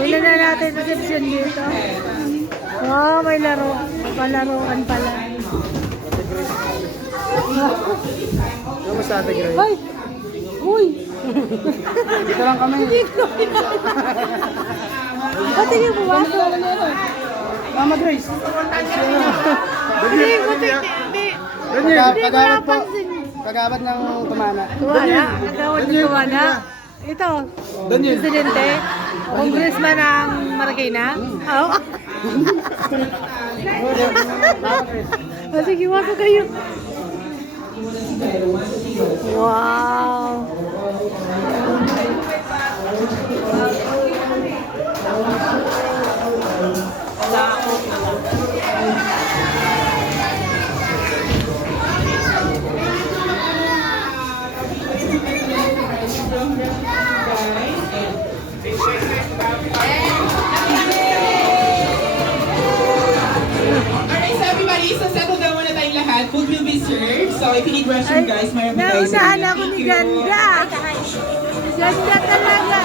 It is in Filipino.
Tingnan na natin reception dito. Wow, may laro. Palaruan pala. Ano mo sa Ate Grace? Ay! Uy! Dito lang kami. Pati niyo pumasok. Mama Grace. Hindi, buti. Hindi Kagawad po. napansin. Kagawad ng tumana. Tuwala. Nagawad ng tuwala. Ito, presidente, congressman ng Marikina. Oh. Sige, wasok kayo. Wow. Alright, so everybody, so settle down muna tayong lahat. Food will be served. So if you need restroom, guys, mayroon po tayo sa Naunahan ako ni Ganda. Ganda talaga.